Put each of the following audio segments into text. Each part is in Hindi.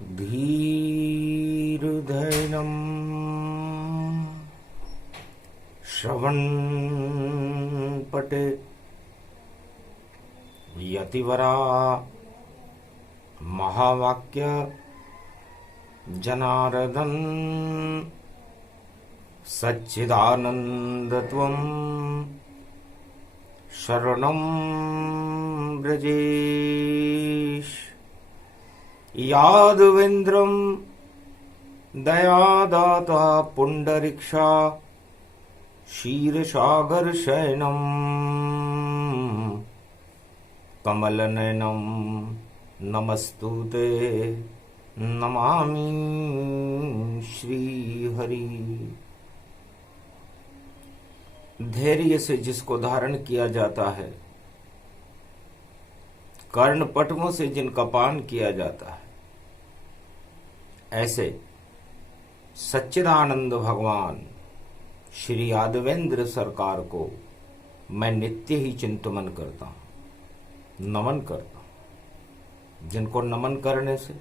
धीर्धैनं श्रवणपटे यतिवरा महावाक्य जनार्दन सच्चिदानन्दत्वं शरणं व्रजेश। यादवेन्द्रं दयादाता पुण्डरीक्षा क्षीरसागरशयनं कमलनयनं नमस्तुते नमामि श्रीहरि। धैर्य से जिसको धारण किया जाता है, कर्णपटमों से जिनका पान किया जाता है, ऐसे सच्चिदानंद भगवान श्री यादवेंद्र सरकार को मैं नित्य ही चिंतन करता हूं, नमन करता हूं। जिनको नमन करने से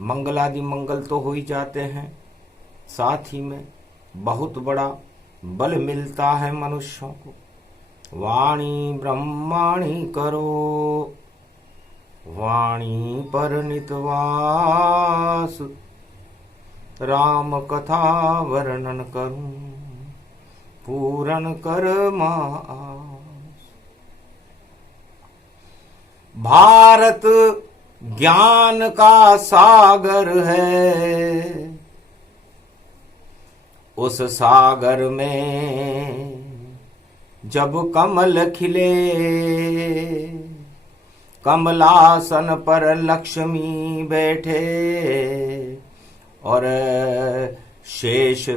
मंगलादि मंगल तो हो ही जाते हैं, साथ ही में बहुत बड़ा बल मिलता है मनुष्यों को। वाणी ब्रह्माणी करो, वाणी पर नितवास, राम कथा वर्णन करूं पूरन कर मास। भारत ज्ञान का सागर है, उस सागर में जब कमल खिले, कमलासन पर लक्ष्मी बैठे और शेष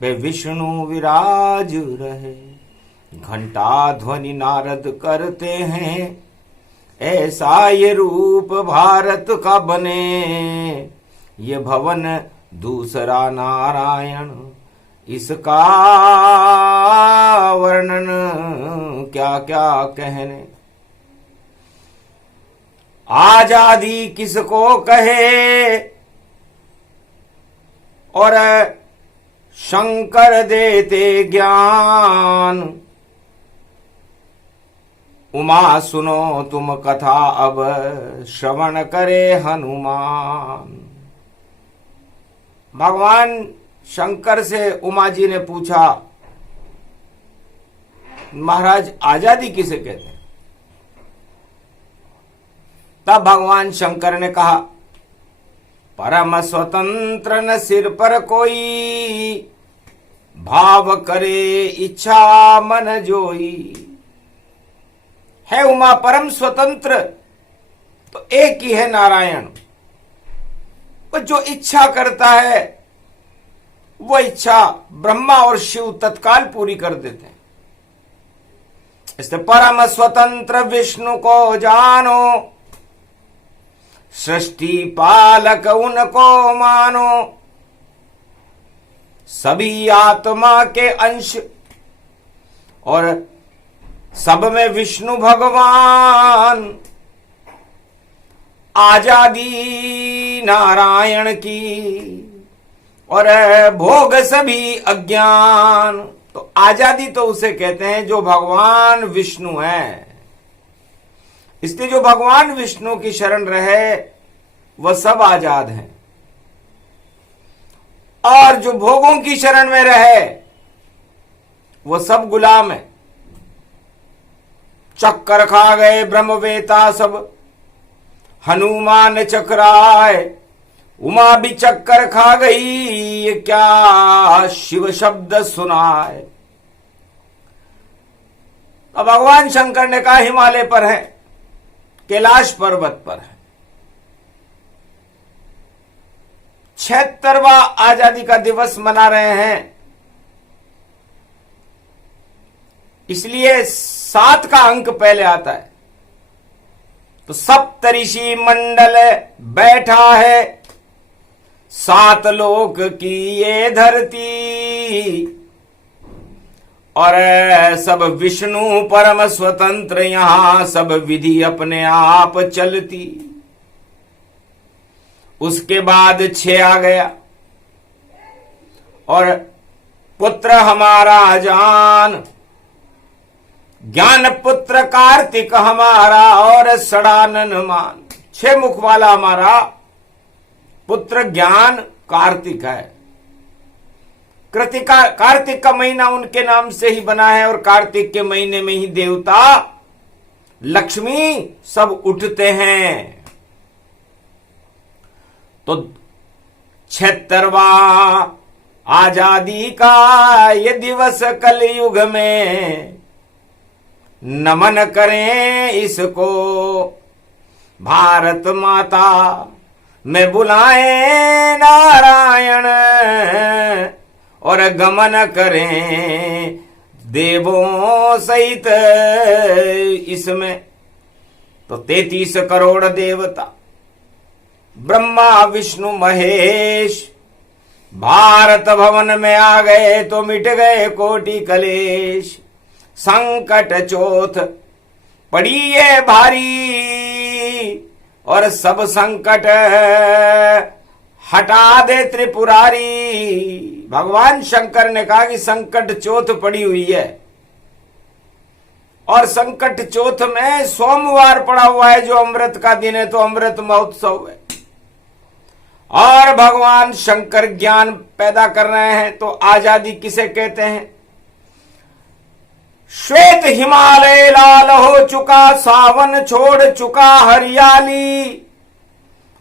पे विष्णु विराज रहे। घंटा ध्वनि नारद करते हैं, ऐसा ये रूप भारत का बने। ये भवन दूसरा नारायण, इसका वर्णन क्या क्या कहने। आजादी किसको कहे और शंकर देते ज्ञान। उमा सुनो तुम कथा अब, श्रवण करे हनुमान। भगवान शंकर से उमा जी ने पूछा, महाराज आजादी किसे कहते हैं? तब भगवान शंकर ने कहा, परम स्वतंत्र न सिर पर कोई, भाव करे इच्छा मन जोई। है उमा परम स्वतंत्र तो एक ही है नारायण। वो जो इच्छा करता है वो इच्छा ब्रह्मा और शिव तत्काल पूरी कर देते हैं। इसलिए परम स्वतंत्र विष्णु को जानो, सृष्टि पालक उनको मानो। सभी आत्मा के अंश और सब में विष्णु भगवान। आजादी नारायण की और भोग सभी अज्ञान। तो आजादी तो उसे कहते हैं जो भगवान विष्णु है। इसलिए जो भगवान विष्णु की शरण रहे वह सब आजाद हैं, और जो भोगों की शरण में रहे वो सब गुलाम है। चक्कर खा गए ब्रह्मवेता सब, हनुमान चक्राए। उमा भी चक्कर खा गई, ये क्या शिव शब्द सुनाए। तो भगवान शंकर ने कहा हिमालय पर है, कैलाश पर्वत पर है। 76वां आजादी का दिवस मना रहे हैं। इसलिए 7 का अंक पहले आता है। तो सप्तऋषि मंडल बैठा है, 7 लोक की ये धरती। और सब विष्णु परम स्वतंत्र, यहां सब विधि अपने आप चलती। उसके बाद 6 आ गया, और पुत्र हमारा जान, ज्ञान पुत्र कार्तिक हमारा, और षडानन मान। 6 मुख वाला हमारा पुत्र ज्ञान कार्तिक है। कार्तिक का महीना उनके नाम से ही बना है, और कार्तिक के महीने में ही देवता लक्ष्मी सब उठते हैं। तो 76वां आजादी का ये दिवस कलयुग में, नमन करें इसको भारत माता में बुलाएं नारायण, और गमन करें देवों सहित इसमें। तो 33 करोड़ देवता, ब्रह्मा विष्णु महेश, भारत भवन में आ गए तो मिट गए कोटि कलेश। संकट चौथ पड़ी है भारी, और सब संकट हटा दे त्रिपुरारी। भगवान शंकर ने कहा कि संकट चौथ पड़ी हुई है, और संकट चौथ में सोमवार पड़ा हुआ है जो अमृत का दिन है, तो अमृत महोत्सव है। और भगवान शंकर ज्ञान पैदा कर रहे हैं। तो आजादी किसे कहते हैं? श्वेत हिमालय लाल हो चुका, सावन छोड़ चुका हरियाली,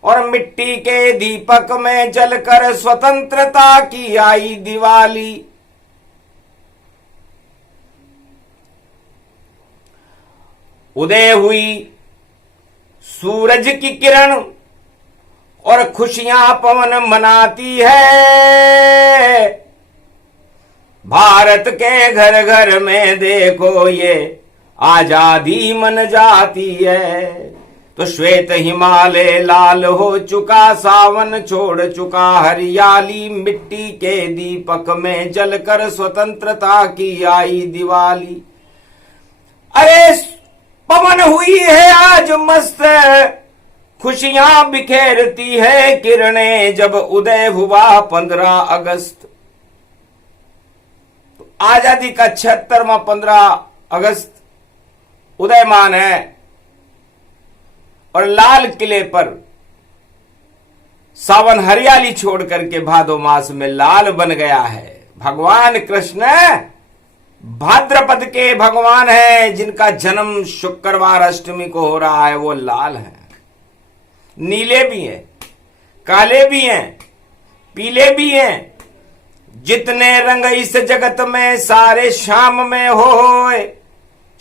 और मिट्टी के दीपक में जलकर स्वतंत्रता की आई दिवाली। उदय हुई सूरज की किरण, और खुशियां पवन मनाती है। भारत के घर घर में देखो ये आजादी मन जाती है। तो श्वेत हिमालय लाल हो चुका, सावन छोड़ चुका हरियाली, मिट्टी के दीपक में जलकर स्वतंत्रता की आई दिवाली। अरे पवन हुई है आज मस्त, खुशियां बिखेरती है किरणें, जब उदय हुआ 15 अगस्त। तो आजादी का 76वां 15 अगस्त उदयमान है, और लाल किले पर सावन हरियाली छोड़ करके भादो मास में लाल बन गया है। भगवान कृष्ण भाद्रपद के भगवान है, जिनका जन्म शुक्रवार अष्टमी को हो रहा है, वो लाल है। नीले भी हैं, काले भी हैं, पीले भी हैं। जितने रंग इस जगत में सारे श्याम में होए,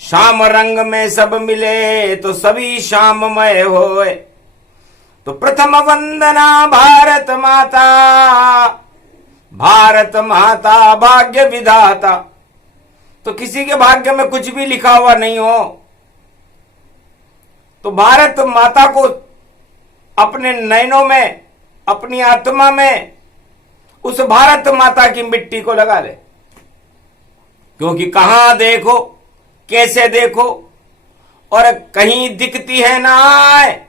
श्याम रंग में सब मिले तो सभी श्याममय होए। तो प्रथम वंदना भारत माता, भारत माता भाग्य विधाता। तो किसी के भाग्य में कुछ भी लिखा हुआ नहीं हो, तो भारत माता को अपने नयनों में, अपनी आत्मा में उस भारत माता की मिट्टी को लगा ले। क्योंकि कहां देखो, कैसे देखो, और कहीं दिखती है ना आए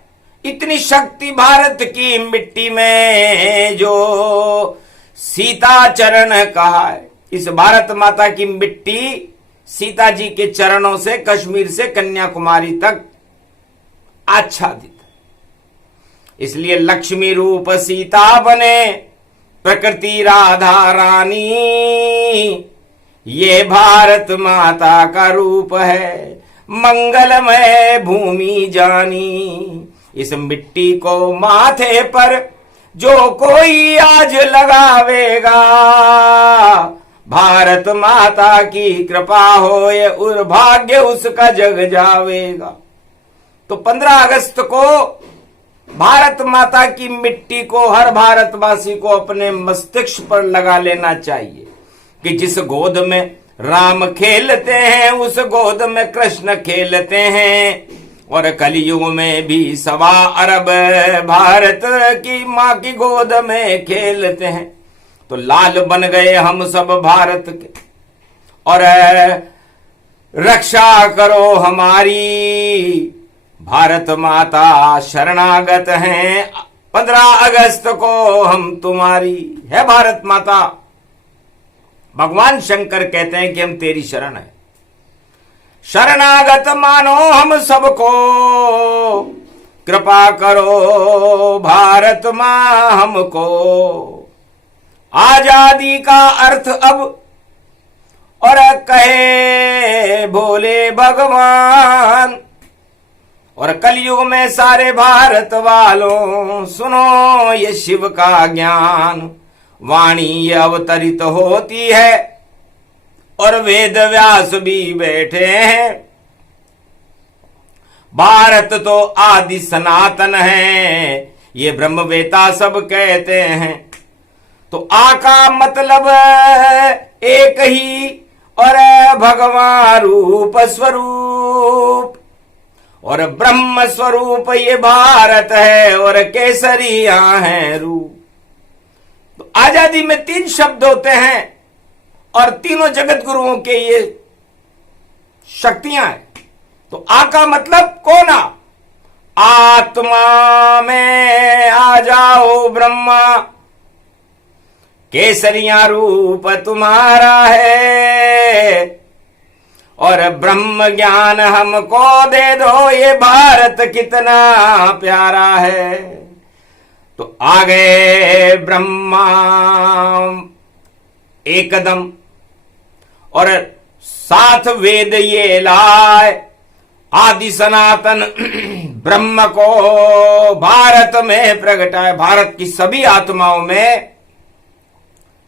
इतनी शक्ति भारत की मिट्टी में, जो सीता चरण कहा है। इस भारत माता की मिट्टी सीता जी के चरणों से कश्मीर से कन्याकुमारी तक आच्छादित। इसलिए लक्ष्मी रूप सीता बने, प्रकृति राधा रानी, ये भारत माता का रूप है, मंगलमय भूमि जानी। इस मिट्टी को माथे पर जो कोई आज लगावेगा, भारत माता की कृपा होए और भाग्य उसका जग जावेगा। तो 15 अगस्त को भारत माता की मिट्टी को हर भारतवासी को अपने मस्तिष्क पर लगा लेना चाहिए कि जिस गोद में राम खेलते हैं उस गोद में कृष्ण खेलते हैं, और कलयुग में भी 1.25 अरब भारत की माँ की गोद में खेलते हैं। तो लाल बन गए हम सब भारत के, और रक्षा करो हमारी, भारत माता शरणागत हैं 15 अगस्त को हम तुम्हारी है भारत माता। भगवान शंकर कहते हैं कि हम तेरी शरण है, शरणागत मानो हम सबको, कृपा करो भारत मां हमको। आजादी का अर्थ अब और कहे भोले भगवान, और कलयुग में सारे भारत वालों सुनो ये शिव का ज्ञान। वाणी ये अवतरित होती है और वेद व्यास भी बैठे हैं। भारत तो आदि सनातन है, ये ब्रह्मवेता सब कहते हैं। तो आ का मतलब एक ही और भगवान रूप स्वरूप, और ब्रह्म स्वरूप ये भारत है और केसरिया है रूप। तो आजादी में 3 शब्द होते हैं और तीनों जगत गुरुओं के ये शक्तियां हैं। तो आ का मतलब कौन? आत्मा में आ जाओ ब्रह्मा, केसरिया रूप तुम्हारा है, और ब्रह्म ज्ञान हमको दे दो, ये भारत कितना प्यारा है। तो आ गए ब्रह्मा एकदम, और साथ वेद ये लाए, आदि सनातन ब्रह्म को भारत में प्रगटाए। भारत की सभी आत्माओं में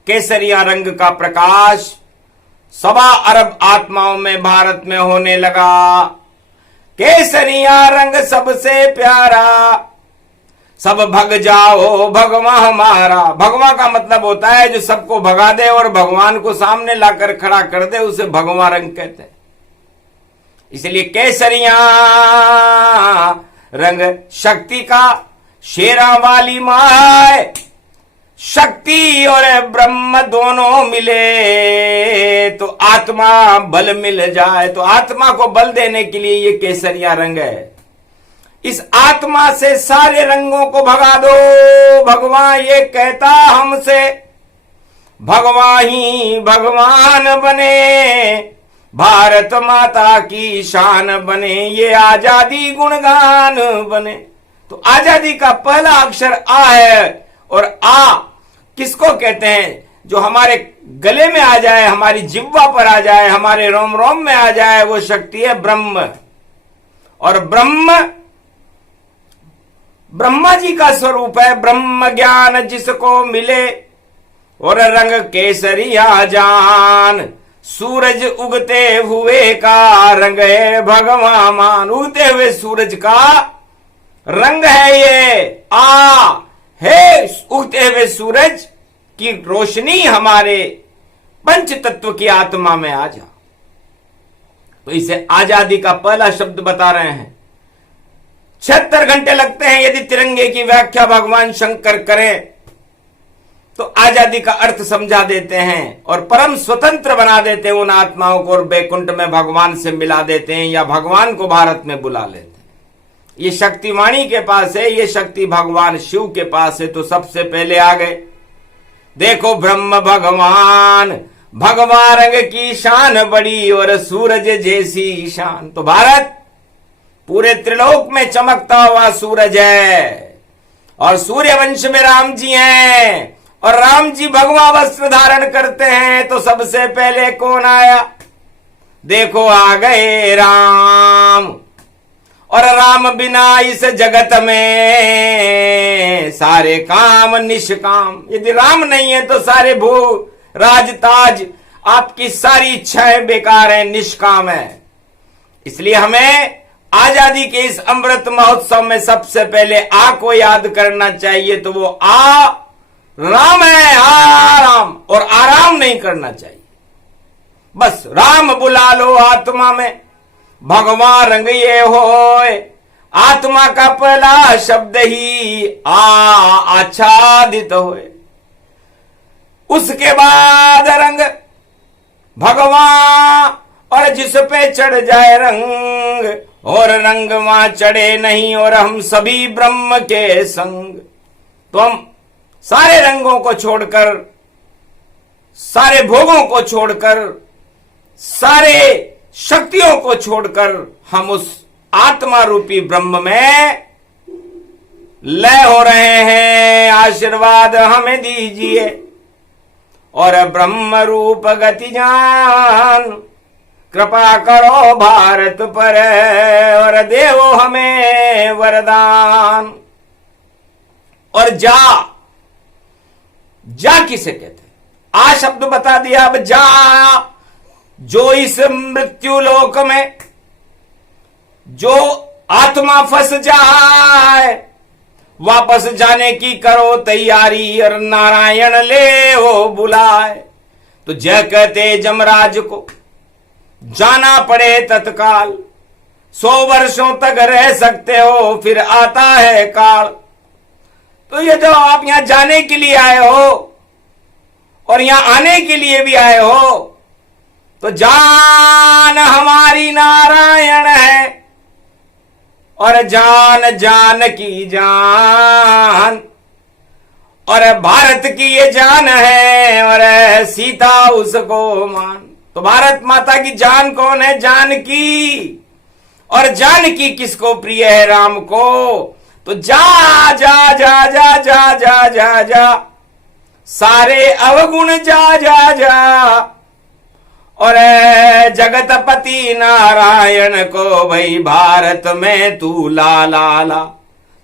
केसरिया रंग का प्रकाश 1.25 अरब आत्माओं में भारत में होने लगा। केसरिया रंग सबसे प्यारा, सब भग जाओ भगवा हमारा। भगवा का मतलब होता है जो सबको भगा दे और भगवान को सामने लाकर खड़ा कर दे, उसे भगवा रंग कहते हैं। इसलिए केसरिया रंग शक्ति का, शेरा वाली माए। शक्ति और ब्रह्म दोनों मिले तो आत्मा बल मिल जाए। तो आत्मा को बल देने के लिए ये केसरिया रंग है। इस आत्मा से सारे रंगों को भगा दो। भगवान ये कहता हमसे, भगवान ही भगवान बने, भारत माता की शान बने, ये आजादी गुणगान बने। तो आजादी का पहला अक्षर आ है, और आ किसको कहते हैं? जो हमारे गले में आ जाए, हमारी जिह्वा पर आ जाए, हमारे रोम रोम में आ जाए, वो शक्ति है ब्रह्म। और ब्रह्म ब्रह्मा जी का स्वरूप है। ब्रह्म ज्ञान जिसको मिले, और रंग केसरिया जान। सूरज उगते हुए का रंग है भगवान मान। उगते हुए सूरज का रंग है ये। आ है उगते हुए सूरज की रोशनी हमारे पंच तत्व की आत्मा में आ जा। तो इसे आजादी का पहला शब्द बता रहे हैं। 76 घंटे लगते हैं यदि तिरंगे की व्याख्या भगवान शंकर करें तो आजादी का अर्थ समझा देते हैं और परम स्वतंत्र बना देते हैं उन आत्माओं को, और बैकुंठ में भगवान से मिला देते हैं या भगवान को भारत में बुला लेते हैं। ये शक्ति वाणी के पास है, ये शक्ति भगवान शिव के पास है। तो सबसे पहले आ गए, देखो ब्रह्म भगवान, भगवान रंग की शान बड़ी और सूरज जैसी शान। तो भारत पूरे त्रिलोक में चमकता हुआ सूरज है, और सूर्य वंश में राम जी हैं, और राम जी भगवा वस्त्र धारण करते हैं। तो सबसे पहले कौन आया? देखो आ गए राम, और राम बिना इस जगत में सारे काम निष्काम। यदि राम नहीं है तो सारे भू राज ताज आपकी सारी इच्छाएं बेकार है, निष्काम है। इसलिए हमें आजादी के इस अमृत महोत्सव में सबसे पहले आ को याद करना चाहिए। तो वो आ राम है, आराम, और आराम नहीं करना चाहिए। बस राम बुला लो आत्मा में, भगवान रंग ये होए। आत्मा का पहला शब्द ही आच्छादित होए। उसके बाद रंग भगवान, और जिस पे चढ़ जाए रंग, और रंग वहां चढ़े नहीं, और हम सभी ब्रह्म के संग। तो हम सारे रंगों को छोड़कर, सारे भोगों को छोड़कर, सारे शक्तियों को छोड़कर हम उस आत्मा रूपी ब्रह्म में लय हो रहे हैं। आशीर्वाद हमें दीजिए और ब्रह्म रूप गति जान, कृपा करो भारत पर और देवो हमें वरदान। और जा, जा किसे कहते हैं? आ शब्द बता दिया। अब जा, जो इस मृत्यु लोक में जो आत्मा फंस जाए, वापस जाने की करो तैयारी और नारायण ले वो बुलाए। तो जय कहते जमराज को जाना पड़े तत्काल, 100 वर्षों तक रह सकते हो फिर आता है काल। तो ये जो आप यहां जाने के लिए आए हो और यहां आने के लिए भी आए हो, तो जान हमारी नारायण है और जान जान की जान, और भारत की ये जान है और सीता उसको मान। तो भारत माता की जान कौन है? जानकी। और जानकी किसको प्रिय है? राम को। तो जा जा जा जा जा जा जा जा, सारे अवगुण जा जा जा, और जगतपति नारायण को भाई भारत में तू ला ला ला।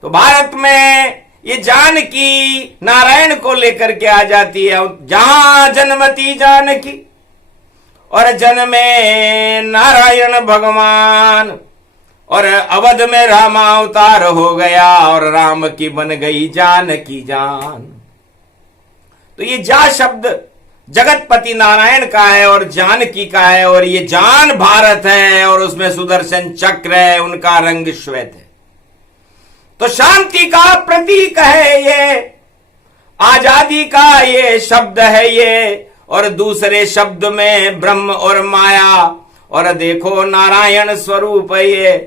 तो भारत में ये जानकी नारायण को लेकर के आ जाती है। जहां जन्मती जानकी और जन्मे नारायण भगवान, और अवध में रामावतार हो गया और राम की बन गई जानकी जान। तो ये जा शब्द जगतपति नारायण का है और जानकी का है, और ये जान भारत है और उसमें सुदर्शन चक्र है, उनका रंग श्वेत है। तो शांति का प्रतीक है ये, आजादी का ये शब्द है ये, और दूसरे शब्द में ब्रह्म और माया, और देखो नारायण स्वरूप है ये।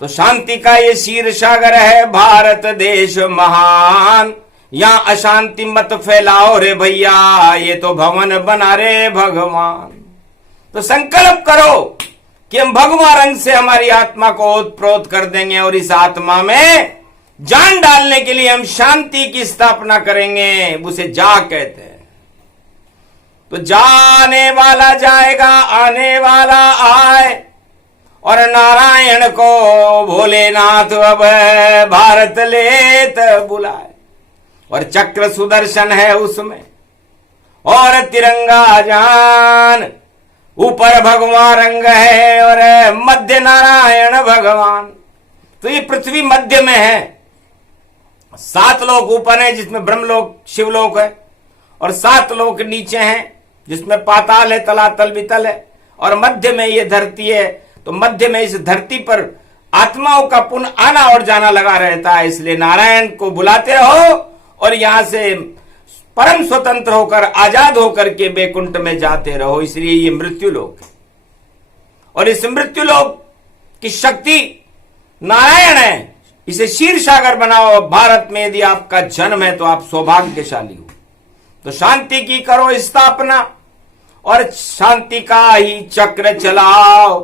तो शांति का ये क्षीर सागर है भारत देश महान, यहां अशांति मत फैलाओ रे भैया, ये तो भवन बना रे भगवान। तो संकल्प करो कि हम भगवा रंग से हमारी आत्मा को ओतप्रोत कर देंगे और इस आत्मा में जान डालने के लिए हम शांति की स्थापना करेंगे। उसे जा कहते हैं। तो जाने वाला जाएगा, आने वाला आए, और नारायण को भोलेनाथ अब भारत लेत बुलाए। और चक्र सुदर्शन है उसमें, और तिरंगा जान, ऊपर भगवान रंग है और मध्य नारायण भगवान। तो ये पृथ्वी मध्य में है, 7 लोक ऊपर है जिसमें ब्रह्मलोक शिवलोक है, और 7 लोक नीचे हैं जिसमें पाताल है, तलातल वितल है, और मध्य में ये धरती है। तो मध्य में इस धरती पर आत्माओं का पुनः आना और जाना लगा रहता है। इसलिए नारायण को बुलाते रहो और यहां से परम स्वतंत्र होकर, आजाद होकर के बैकुंठ में जाते रहो। इसलिए ये मृत्यु लोक है, और इस मृत्यु लोक की शक्ति नारायण है। इसे क्षीर सागर बनाओ। भारत में यदि आपका जन्म है तो आप सौभाग्यशाली हो। तो शांति की करो स्थापना और शांति का ही चक्र चलाओ।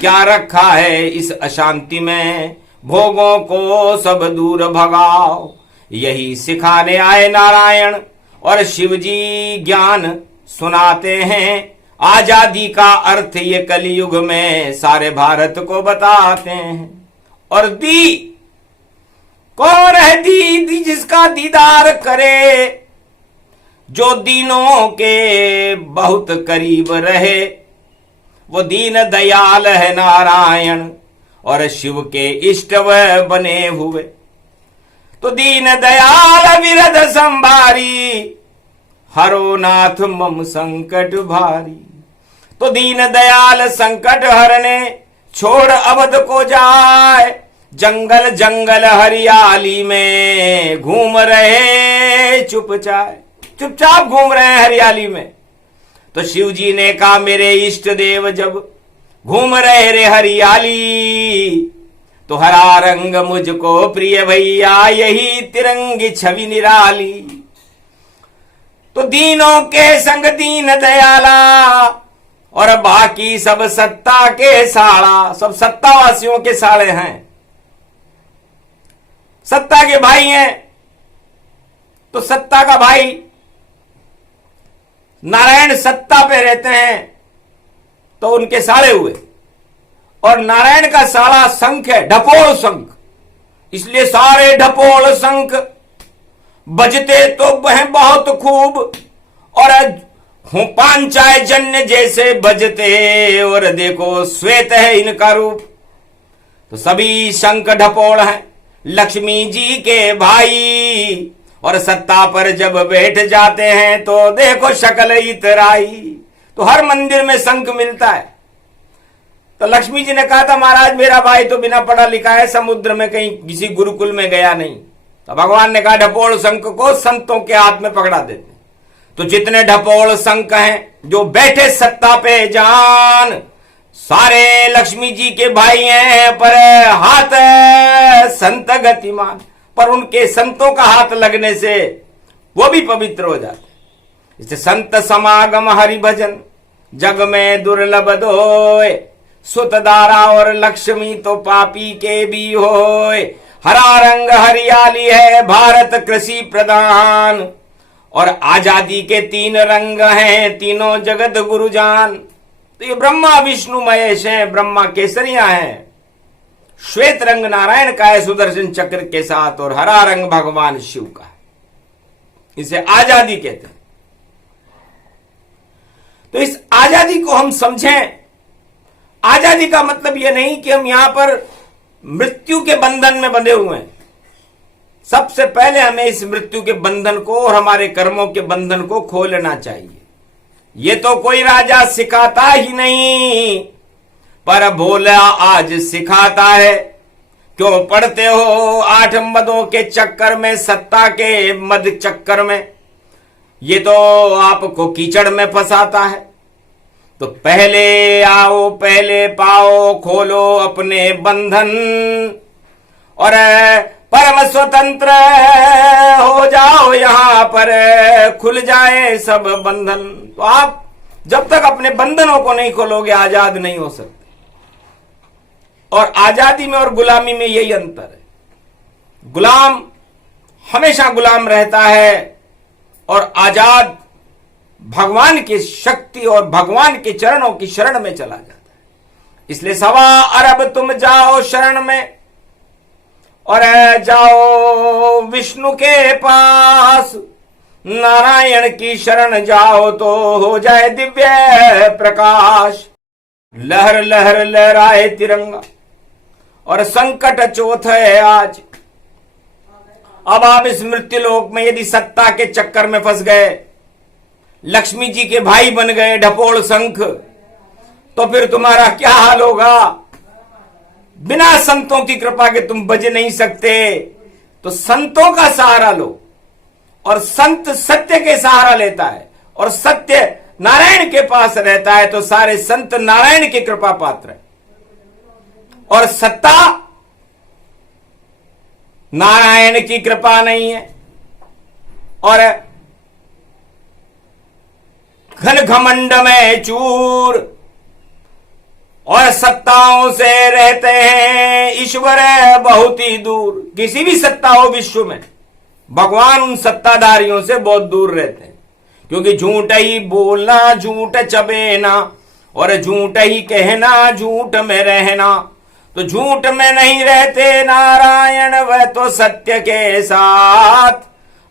क्या रखा है इस अशांति में, भोगों को सब दूर भगाओ। यही सिखाने आए नारायण और शिव जी ज्ञान सुनाते हैं। आजादी का अर्थ ये कलयुग में सारे भारत को बताते हैं। और दी कौन है? दी जिसका दीदार करे, जो दीनों के बहुत करीब रहे, वो दीन दयाल है नारायण और शिव के इष्ट वह बने हुए। तो दीन दयाल विरध संभारी, हरो नाथ मम संकट भारी। तो दीन दयाल संकट हरने छोड़ अवध को जाए, जंगल जंगल हरियाली में घूम रहे चुपचाप घूम रहे हैं हरियाली में। तो शिव जी ने कहा मेरे इष्ट देव जब घूम रहे रे हरियाली, तो हरा रंग मुझको प्रिय भैया, यही तिरंगी छवि निराली। तो दीनों के संग दीन दयाला, और बाकी सब सत्ता के साड़ा। सब सत्तावासियों के साड़े हैं, सत्ता के भाई हैं। तो सत्ता का भाई नारायण सत्ता पे रहते हैं तो उनके साड़े हुए। और नारायण का साड़ा शंख है, ढपोल शंख, इसलिए सारे ढपोल शंख बजते तो वह बहुत खूब, और हूं पांचाय जन्य जैसे बजते, और देखो श्वेत है इनका रूप। तो सभी शंख ढपोल हैं, लक्ष्मी जी के भाई। और सत्ता पर जब बैठ जाते हैं तो देखो शक्ल इतराई। तो हर मंदिर में शंख मिलता है। तो लक्ष्मी जी ने कहा था, महाराज मेरा भाई तो बिना पढ़ा लिखा है, समुद्र में कहीं किसी गुरुकुल में गया नहीं। तो भगवान ने कहा, ढपोल शंख को संतों के हाथ में पकड़ा देते। तो जितने ढपोल शंख हैं जो बैठे सत्ता पे जान, सारे लक्ष्मी जी के भाई हैं, पर हाथ संत गतिमान। पर उनके संतों का हाथ लगने से वो भी पवित्र हो जाते। इससे संत समागम हरि भजन, जग में दुर्लभ दोय। सुतदारा और लक्ष्मी तो पापी के भी होय। हरा रंग हरियाली है भारत कृषि प्रधान। और आजादी के 3 रंग हैं, तीनों जगत गुरुजान। तो ये ब्रह्मा विष्णु महेश हैं, ब्रह्मा केसरिया हैं। श्वेत रंग नारायण का है सुदर्शन चक्र के साथ, और हरा रंग भगवान शिव का है। इसे आजादी कहते हैं। तो इस आजादी को हम समझें। आजादी का मतलब यह नहीं कि हम यहां पर मृत्यु के बंधन में बंधे हुए हैं। सबसे पहले हमें इस मृत्यु के बंधन को और हमारे कर्मों के बंधन को खोलना चाहिए। ये तो कोई राजा सिखाता ही नहीं, पर भोला आज सिखाता है। क्यों पढ़ते हो 8 मदों के चक्कर में, सत्ता के मद चक्कर में? ये तो आपको कीचड़ में फंसाता है। तो पहले आओ पहले पाओ, खोलो अपने बंधन, और परम स्वतंत्र हो जाओ। यहां पर खुल जाए सब बंधन। तो आप जब तक अपने बंधनों को नहीं खोलोगे आजाद नहीं हो सकते। और आजादी में और गुलामी में यही अंतर है। गुलाम हमेशा गुलाम रहता है, और आजाद भगवान की शक्ति और भगवान के चरणों की शरण में चला जाता है। इसलिए 1.25 अरब तुम जाओ शरण में, और जाओ विष्णु के पास। नारायण की शरण जाओ तो हो जाए दिव्य प्रकाश। लहर लहर लहराए तिरंगा, और संकट चौथ है आज। अब आप इस मृत्यु लोक में यदि सत्ता के चक्कर में फंस गए, लक्ष्मी जी के भाई बन गए ढपोल शंख, तो फिर तुम्हारा क्या हाल होगा? बिना संतों की कृपा के तुम बज नहीं सकते। तो संतों का सहारा लो, और संत सत्य के सहारा लेता है, और सत्य नारायण के पास रहता है। तो सारे संत नारायण की कृपा पात्र है, और सत्ता नारायण की कृपा नहीं है। और घन घमंड में चूर, और सत्ताओं से रहते हैं ईश्वर बहुत ही दूर। किसी भी सत्ता हो विश्व में, भगवान उन सत्ताधारियों से बहुत दूर रहते हैं। क्योंकि झूठ ही बोलना झूठ चबेना, और झूठ ही कहना झूठ में रहना। तो झूठ में नहीं रहते नारायण, वह तो सत्य के साथ।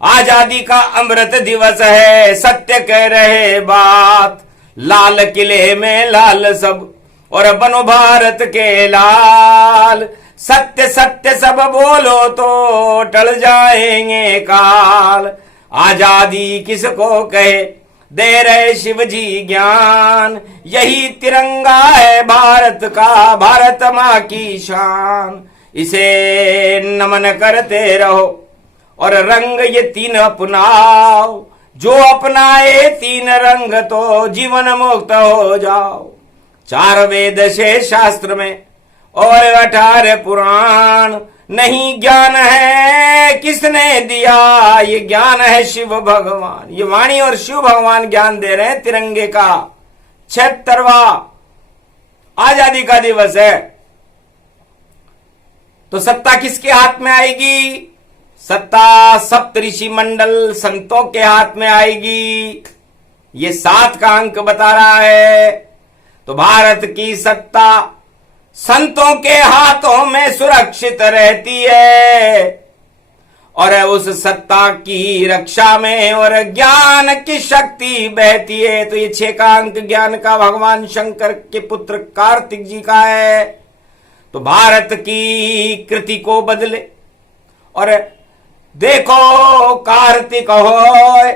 आजादी का अमृत दिवस है, सत्य कह रहे बात। लाल किले में लाल सब, और बनो भारत के लाल। सत्य सत्य सब बोलो तो टल जाएंगे काल। आजादी किसको कहे दे रहे शिव जी ज्ञान। यही तिरंगा है भारत का, भारत माँ की शान। इसे नमन करते रहो, और रंग ये 3 अपनाओ। जो अपनाए 3 रंग तो जीवन मुक्त हो जाओ। 4 वेद से शास्त्र में और 18 पुराण। नहीं ज्ञान है किसने दिया, ये ज्ञान है शिव भगवान। ये वाणी और शिव भगवान ज्ञान दे रहे हैं। तिरंगे का 76वां आजादी का दिवस है। तो सत्ता किसके हाथ में आएगी? सत्ता सप्तऋषि मंडल संतों के हाथ में आएगी। ये 7 का अंक बता रहा है। तो भारत की सत्ता संतों के हाथों में सुरक्षित रहती है और उस सत्ता की रक्षा में और ज्ञान की शक्ति बहती है। तो ये 6 का अंक ज्ञान का भगवान शंकर के पुत्र कार्तिक जी का है। तो भारत की कृति को बदले और देखो कार्तिक होए,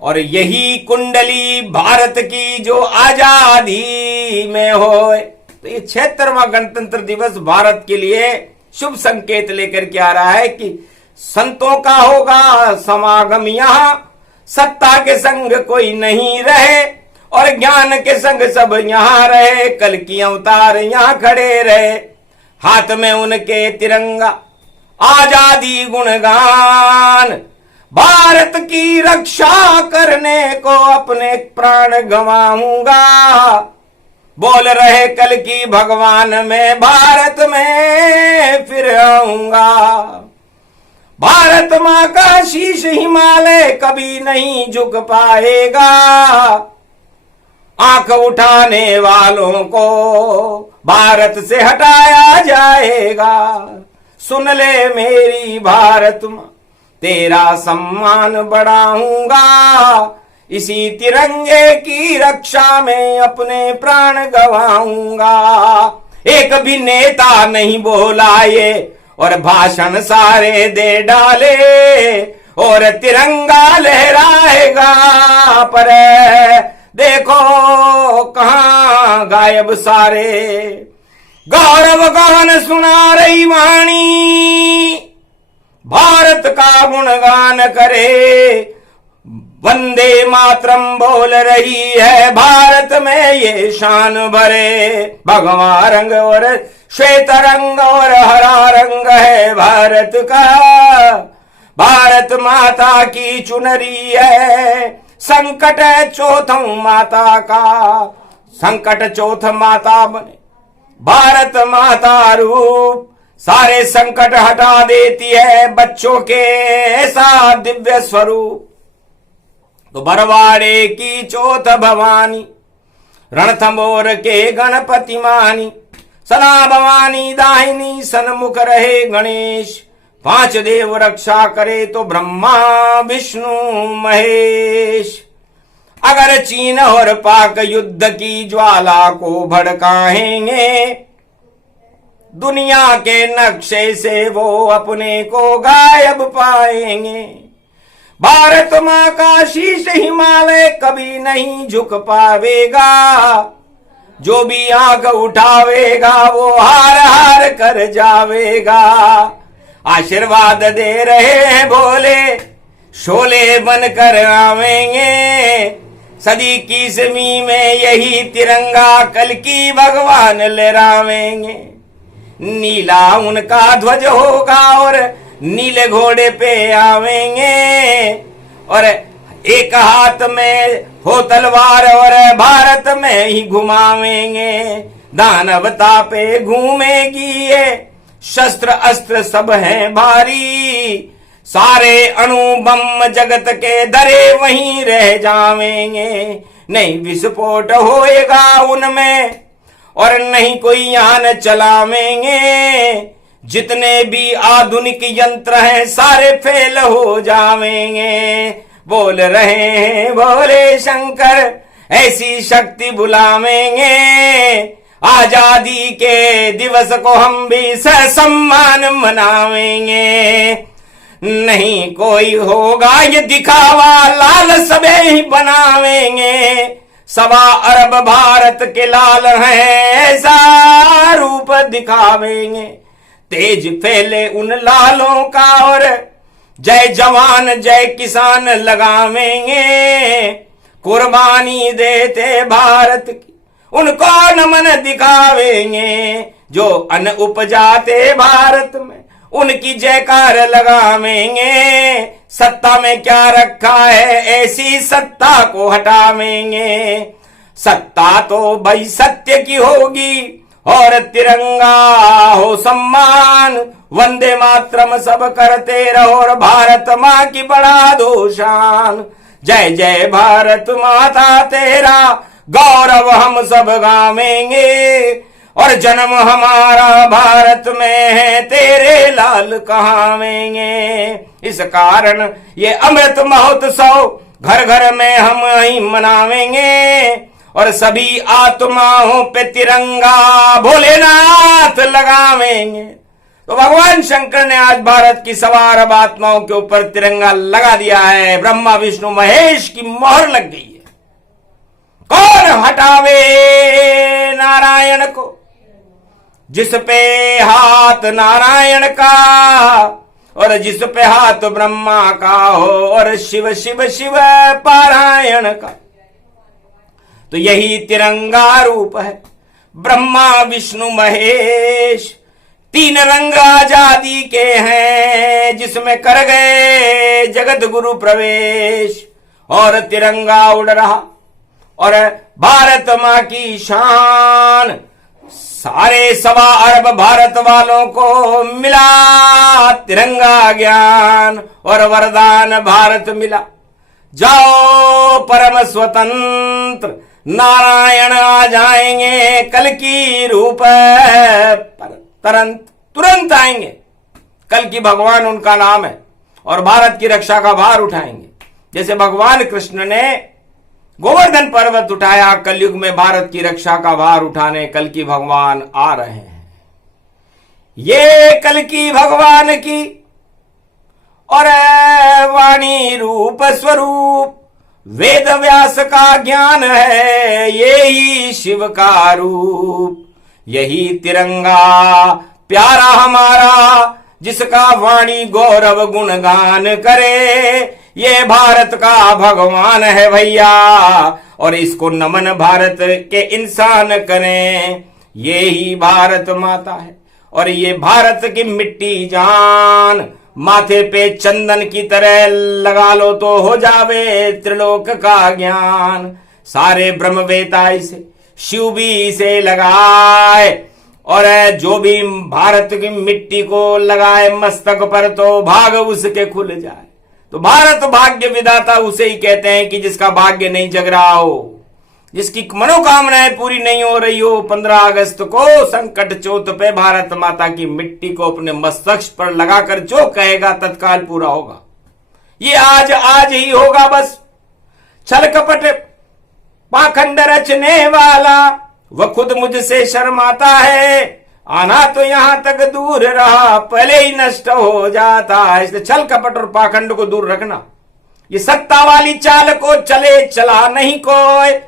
और यही कुंडली भारत की जो आजादी में होए। तो ये 76वां गणतंत्र दिवस भारत के लिए शुभ संकेत लेकर के आ रहा है कि संतों का होगा समागम यहां, सत्ता के संग कोई नहीं रहे और ज्ञान के संग सब यहां रहे। कल की अवतार यहां खड़े रहे, हाथ में उनके तिरंगा, आजादी गुणगान। भारत की रक्षा करने को अपने प्राण गंवाऊंगा, बोल रहे कल की भगवान में भारत में फिर आऊंगा। भारत मां का शीश हिमालय कभी नहीं झुक पाएगा, आंख उठाने वालों को भारत से हटाया जाएगा। सुन ले मेरी भारत मां, तेरा सम्मान बढ़ाऊंगा, इसी तिरंगे की रक्षा में अपने प्राण गंवाऊंगा। एक भी नेता नहीं बोला ये और भाषण सारे दे डाले और तिरंगा लहराएगा, पर देखो कहां गायब सारे। गौरव गान सुना रही वाणी, भारत का गुणगान करे, वंदे मातरम बोल रही है भारत में ये शान भरे। भगवा रंग और श्वेत रंग और हरा रंग है भारत का, भारत माता की चुनरी है, संकट चौथों माता का, संकट चौथ माता बने भारत माता रूप, सारे संकट हटा देती है बच्चों के ऐसा दिव्य स्वरूप। तो बरवाड़े की चौथ भवानी, रणथंबोर के गणपति मानी, सदा भवानी दाहिनी सन्मुख रहे गणेश, 5 देव रक्षा करे तो ब्रह्मा विष्णु महेश। अगर चीन और पाक युद्ध की ज्वाला को भड़काएंगे, दुनिया के नक्शे से वो अपने को गायब पाएंगे। भारत मां का शीश हिमालय कभी नहीं झुक पावेगा, जो भी आंख उठावेगा वो हार हार कर जावेगा। आशीर्वाद दे रहे हैं भोले, शोले बनकर आवेंगे, सदी की समी में यही तिरंगा कल की भगवान लहरावेंगे। नीला उनका ध्वज होगा और नीले घोड़े पे आवेंगे, और एक हाथ में हो तलवार और भारत में ही घुमावेंगे। दानवता पे घूमेगी ये, शस्त्र अस्त्र सब हैं भारी, सारे अणु बम जगत के धरे वहीं रह जावेंगे। नहीं विस्फोट होएगा उनमें और नहीं कोई यान चलावेंगे, जितने भी आधुनिक यंत्र हैं सारे फेल हो जावेंगे। बोल रहे हैं भोले शंकर ऐसी शक्ति बुलावेंगे, आजादी के दिवस को हम भी सम्मान मनावेंगे। नहीं कोई होगा ये दिखावा, लाल सबे ही बनावेंगे, 1.25 अरब भारत के लाल हैं ऐसा रूप दिखावेंगे। तेज फैले उन लालों का और जय जवान जय किसान लगावेंगे, कुर्बानी देते भारत की उनको नमन दिखावेंगे। जो अन्न उपजाते भारत में उनकी जयकार लगावेंगे। सत्ता में क्या रखा है ऐसी सत्ता को हटावेंगे। सत्ता तो भाई सत्य की होगी और तिरंगा हो सम्मान। वंदे मातरम सब करते रहो और भारत माँ की बढ़ा दो शान। जय जय भारत माता तेरा गौरव हम सब गावेंगे। और जन्म हमारा भारत में है तेरे लाल कहावेंगे। इस कारण ये अमृत महोत्सव घर घर में हम ही मनावेंगे। और सभी आत्माओं पे तिरंगा भोलेनाथ लगावेंगे। तो भगवान शंकर ने आज भारत की सवार आत्माओं के ऊपर तिरंगा लगा दिया है। ब्रह्मा विष्णु महेश की मोहर लग गई है। कौन हटावे नारायण को, जिस पे हाथ नारायण का और जिस पे हाथ ब्रह्मा का हो और शिव शिव शिव पारायण का। तो यही तिरंगा रूप है ब्रह्मा विष्णु महेश। तीन रंग आजादी के हैं जिसमें कर गए जगत गुरु प्रवेश। और तिरंगा उड़ रहा और भारत माँ की शान। सारे 1.25 अरब भारत वालों को मिला तिरंगा ज्ञान और वरदान भारत मिला। जाओ परम स्वतंत्र नारायण आ जाएंगे। कल की रूप तुरंत आएंगे। कल की भगवान उनका नाम है और भारत की रक्षा का भार उठाएंगे। जैसे भगवान कृष्ण ने गोवर्धन पर्वत उठाया, कलयुग में भारत की रक्षा का भार उठाने कल की भगवान आ रहे हैं। ये कल की भगवान की और वाणी रूप स्वरूप वेद व्यास का ज्ञान है। यही शिव का रूप, यही तिरंगा प्यारा हमारा जिसका वाणी गौरव गुणगान करे। ये भारत का भगवान है भैया और इसको नमन भारत के इंसान करें। ये ही भारत माता है और ये भारत की मिट्टी जान। माथे पे चंदन की तरह लगा लो तो हो जावे त्रिलोक का ज्ञान। सारे ब्रह्मवेता इसे, शिव भी इसे लगाए और जो भी भारत की मिट्टी को लगाए मस्तक पर तो भाग उसके खुल जाए। तो भारत भाग्य विधाता उसे ही कहते हैं कि जिसका भाग्य नहीं जग रहा हो, जिसकी मनोकामनाएं पूरी नहीं हो रही हो। 15 अगस्त को संकट चौथ पे भारत माता की मिट्टी को अपने मस्तक पर लगाकर जो कहेगा तत्काल पूरा होगा। ये आज ही होगा। बस छल कपट पाखंड रचने वाला वह खुद मुझसे शर्माता है। आना तो यहां तक दूर रहा, पहले ही नष्ट हो जाता है। इसलिए छल कपट और पाखंड को दूर रखना। ये सत्ता वाली चाल को चले चला नहीं कोई।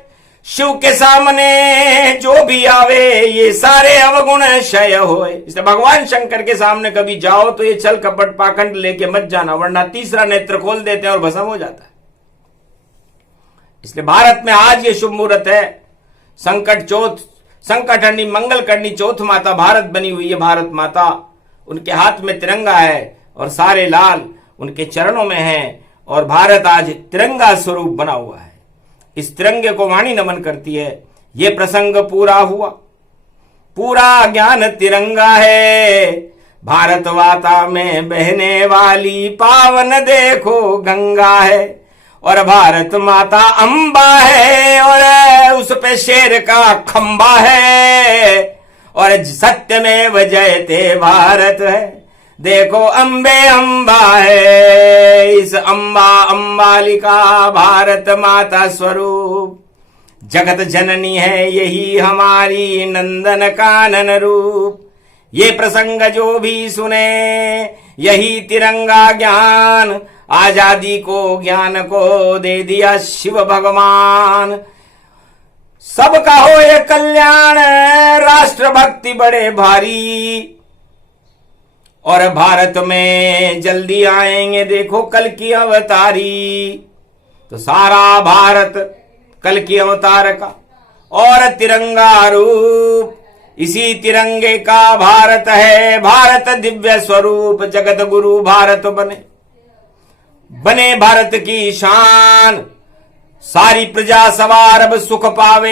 शिव के सामने जो भी आवे ये सारे अवगुण क्षय होए। इसलिए भगवान शंकर के सामने कभी जाओ तो ये छल कपट पाखंड लेके मत जाना, वरना तीसरा नेत्र खोल देते हैं और भस्म हो जाता है। इसलिए भारत में आज ये शुभ मुहूर्त है। संकट चौथ, संकट हरनी मंगल करनी चौथ माता भारत बनी हुई है। भारत माता, उनके हाथ में तिरंगा है और सारे लाल उनके चरणों में हैं और भारत आज तिरंगा स्वरूप बना हुआ है। इस तिरंगे को वाणी नमन करती है। ये प्रसंग पूरा हुआ, पूरा ज्ञान तिरंगा है। भारत वाता में बहने वाली पावन देखो गंगा है। और भारत माता अंबा है और उस पे शेर का खंबा है। और सत्य में जयते भारत है। देखो अंबे अंबा है, इस अंबा अंबालिका भारत माता स्वरूप। जगत जननी है यही हमारी नंदन कानन रूप। ये प्रसंग जो भी सुने यही तिरंगा ज्ञान। आजादी को ज्ञान को दे दिया शिव भगवान। सबका हो ये कल्याण, राष्ट्र भक्ति बड़े भारी। और भारत में जल्दी आएंगे देखो कल की अवतारी। तो सारा भारत कल की अवतार का और तिरंगा रूप। इसी तिरंगे का भारत है, भारत दिव्य स्वरूप। जगत गुरु भारत बने, बने भारत की शान। सारी प्रजा सवार अब सुख पावे,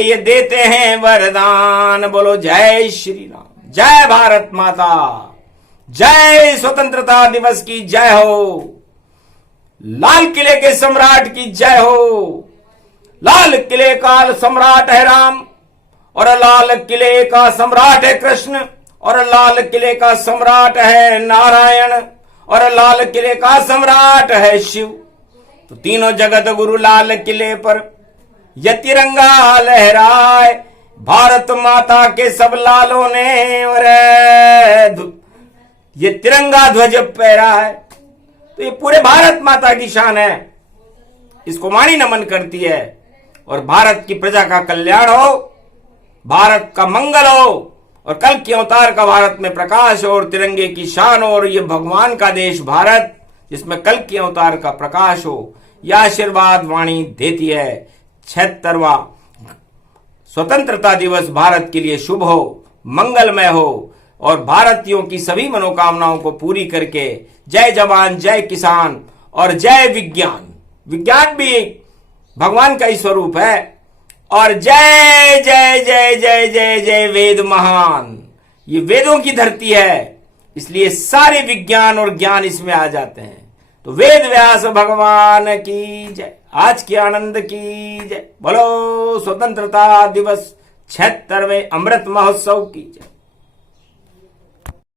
ये देते हैं वरदान। बोलो जय श्री राम, जय भारत माता, जय स्वतंत्रता दिवस की जय हो। लाल किले के सम्राट की जय हो। लाल किले का सम्राट है राम, और लाल किले का सम्राट है कृष्ण, और लाल किले का सम्राट है नारायण, और लाल किले का सम्राट है शिव। तो तीनों जगत गुरु लाल किले पर यह तिरंगा लहराए। भारत माता के सब लालों ने और ये तिरंगा ध्वज फहरा है। तो ये पूरे भारत माता की शान है, इसको वाणी नमन करती है। और भारत की प्रजा का कल्याण हो, भारत का मंगल हो, और कल के अवतार का भारत में प्रकाश हो, और तिरंगे की शान हो, और ये भगवान का देश भारत जिसमें कल के अवतार का प्रकाश हो, यह आशीर्वाद वाणी देती है। 76वां स्वतंत्रता दिवस भारत के लिए शुभ हो, मंगलमय हो, और भारतीयों की सभी मनोकामनाओं को पूरी करके जय जवान, जय किसान और जय विज्ञान। विज्ञान भी भगवान का ही स्वरूप है। और जय जय जय जय जय जय वेद महान। ये वेदों की धरती है, इसलिए सारे विज्ञान और ज्ञान इसमें आ जाते हैं। तो वेद व्यास भगवान की जय, आज की आनंद की जय। बोलो स्वतंत्रता दिवस 76वें अमृत महोत्सव की जय।